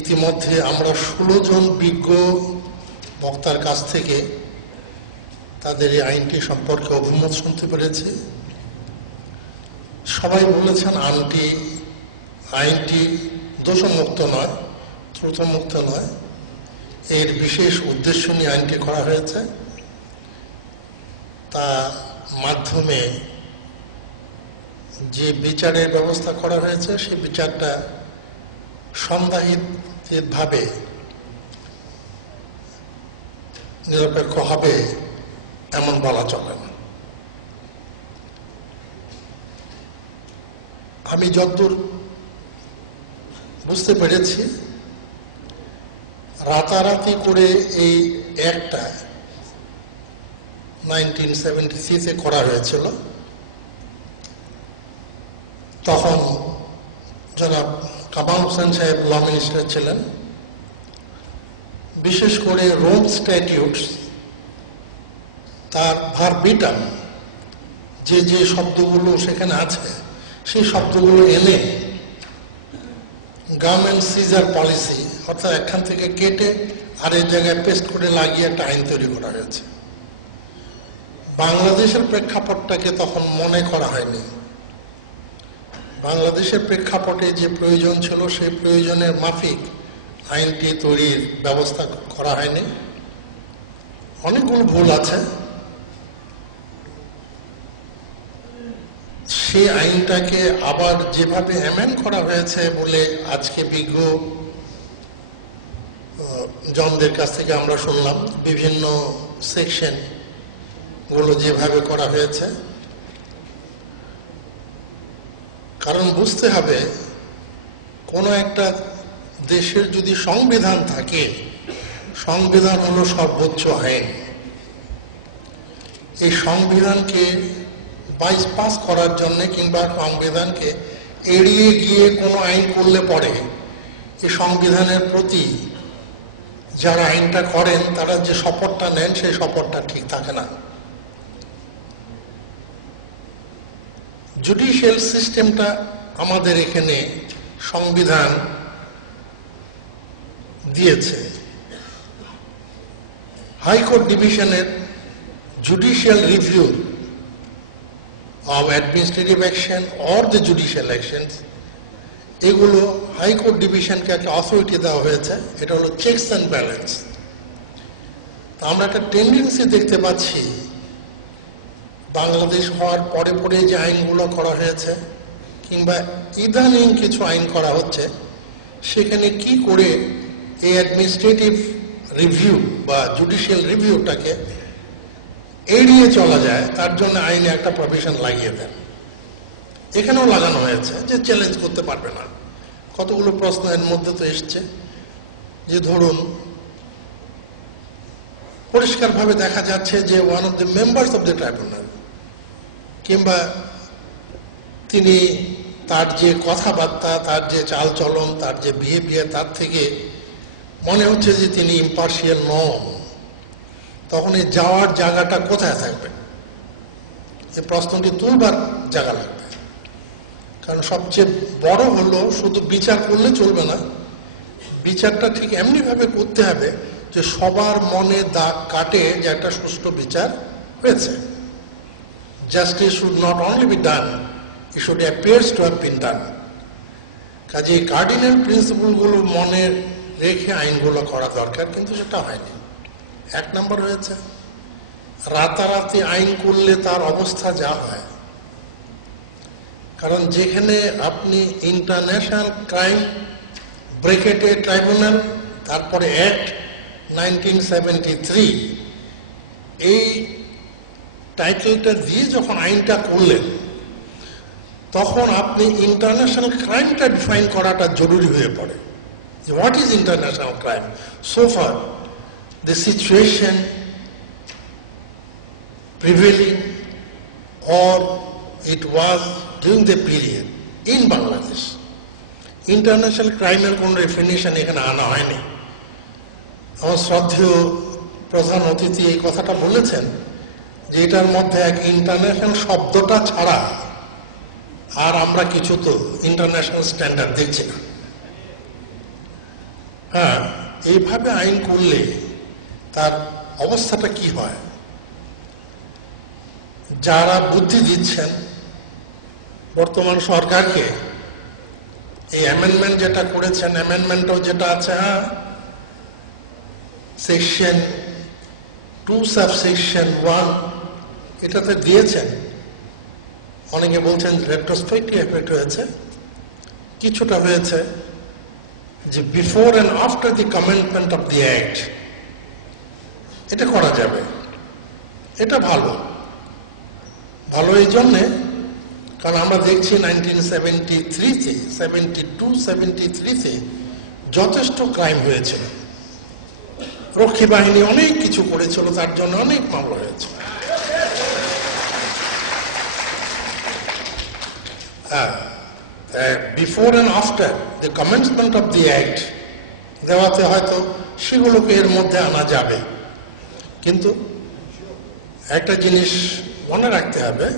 ইতিমধ্যে আমরা 16 জন বিজ্ঞ বক্তার কাছ থেকে তাদের এই আইনটি সম্পর্কে অভিমত শুনতে পেরেছি। সবাই বলেছেন আইনটি দোষমুক্ত নয়, ত্রুটিমুক্ত নয়, এর বিশেষ উদ্দেশ্য নিয়ে আইনটি করা হয়েছে। তা মাধ্যমে যে বিচারের ব্যবস্থা করা হয়েছে সেই বিচারটা সন্দেহিতভাবে নিরপেক্ষ হবে এমন বলা চলে না। আমি যতদূর বুঝতে পেরেছি, রাতারাতি করে এই একটা 1973-তে করা হয়েছিল। তখন জনাব কামাল হোসেন সাহেব ল মিনিস্টার ছিলেন। বিশেষ করে রোম স্ট্যাটিউটস তার ভার্বিটাম যে শব্দগুলো সেখানে আছে সেই শব্দগুলো এনে গভর্নমেন্ট সিজার পলিসি অর্থাৎ এখান থেকে কেটে আরেক জায়গায় পেস্ট করে লাগিয়ে একটা আইন তৈরি করা হয়েছে। বাংলাদেশের প্রেক্ষাপটটাকে তখন মনে করা হয়নি। বাংলাদেশের প্রেক্ষাপটে যে প্রয়োজন ছিল সেই প্রয়োজনের মাফিক আইনটি তৈরির ব্যবস্থা করা হয়নি। অনেকগুলো ভুল আছে। সেই আইনটাকে আবার যেভাবে অ্যামেন্ড করা হয়েছে বলে আজকে বিজ্ঞ জনদের কাছ থেকে আমরা শুনলাম, বিভিন্ন সেকশন গুলো যেভাবে করা হয়েছে। কারণ বুঝতে হবে, কোনো একটা দেশের যদি সংবিধান থাকে, সংবিধান হলো সর্বোচ্চ আইন। এই সংবিধানকে বাইপাস করার জন্য কিংবা সংবিধানকে এড়িয়ে গিয়ে কোনো আইন করলে পরে এই সংবিধানের প্রতি যারা আইনটা করেন তারা যে শপথটা নেন সেই শপথটা ঠিক থাকে না। জুডিশিয়াল সিস্টেমটা আমাদের এখানে সংবিধান দিয়েছে। হাইকোর্ট ডিভিশনের judicial review of administrative action or the judicial actions, এগুলো হাইকোর্ট ডিভিশনকে একটা অথরিটি দেওয়া হয়েছে। এটা হলো চেকস অ্যান্ড ব্যালেন্স। আমরা একটা টেন্ডেন্সি দেখতে পাচ্ছি, বাংলাদেশ হওয়ার পরে পরে যে আইনগুলো করা হয়েছে কিংবা ইদানিং কিছু আইন করা হচ্ছে, সেখানে কি করে এই অ্যাডমিনিস্ট্রেটিভ রিভিউ বা জুডিশিয়াল রিভিউটাকে এড়িয়ে চলা যায় তার জন্য আইনে একটা প্রভিশন লাগিয়ে দেন। এখানেও লাগানো হয়েছে যে চ্যালেঞ্জ করতে পারবে না। কতগুলো প্রশ্ন এর মধ্যে তো এসছে, যে ধরুন পরিষ্কারভাবে দেখা যাচ্ছে যে one of the members of the tribunal কিংবা তিনি তার যে কথাবার্তা, তার যে চালচলন, তার যে বিহেভিয়ার, তার থেকে মনে হচ্ছে যে তিনি ইম্পার্শিয়াল নন। তখন এই যাওয়ার জায়গাটা কোথায় থাকবে? এই প্রশ্নটি তুলবার জায়গা লাগবে। কারণ সবচেয়ে বড় হলো শুধু বিচার করলে চলবে না, বিচারটা ঠিক এমনিভাবে করতে হবে যে সবার মনে দাগ কাটে যে একটা সুষ্ঠু বিচার হয়েছে। Justice should not only be done, it should appears to have been done. কাজে কার্ডিনাল প্রিন্সিপালগুলো মনে রেখে আইনগুলো করা দরকার, কিন্তু সেটা হয়নি। এক নম্বর হয়েছে রাতারাতি আইন করলে তার অবস্থা যা হয়। কারণ যেখানে আপনি ইন্টারন্যাশনাল ক্রাইম ব্রেকেটেড ট্রাইব্যুনাল, তারপরে অ্যাক্ট 1973, এই টাইটেলটা দিয়ে যখন আইনটা করলেন, তখন আপনি ইন্টারন্যাশনাল ক্রাইমটা ডিফাইন করাটা জরুরি হয়ে পড়ে। What is international crime? So far the situation prevailing or it was during the period in Bangladesh. International crime এর কোন ডেফিনিশন এখানে আনা হয়নি। আমার শ্রদ্ধেয় প্রধান অতিথি এই কথাটা বলেছেন যে এটার মধ্যে এক ইন্টারন্যাশনাল শব্দটা ছাড়া আর আমরা কিছু তো ইন্টারন্যাশনাল স্ট্যান্ডার্ড দেখছি না। হ্যাঁ, এইভাবে আইন করলে তার অবস্থাটা কি হয়? যারা বুদ্ধি দিচ্ছেন বর্তমান সরকারকে, এই অ্যামেন্ডমেন্ট যেটা করেছেন, অ্যামেন্ডমেন্টও যেটা আছে, হ্যাঁ, সেকশন 2 সাবসেকশন 1 এটাতে দিয়েছেন। অনেকে বলছেন রেট্রোস্পেক্টিভ এফেক্ট হয়েছে, কিছুটা হয়েছে, যে before and after the commencement of the act এটা করা যাবে। এটা ভালো ভালো এই জন্যে কারণ আমরা দেখছি 1973-তে 72-73-তে যথেষ্ট ক্রাইম হয়েছিল, রক্ষী বাহিনী অনেক কিছু করেছিল, তার জন্য অনেক মামলা হয়েছে। Before and after the commencement of the act দেওয়াতে হয়তো সেগুলোকে এর মধ্যে আনা যাবে, কিন্তু একটা জিনিস মনে রাখতে হবে,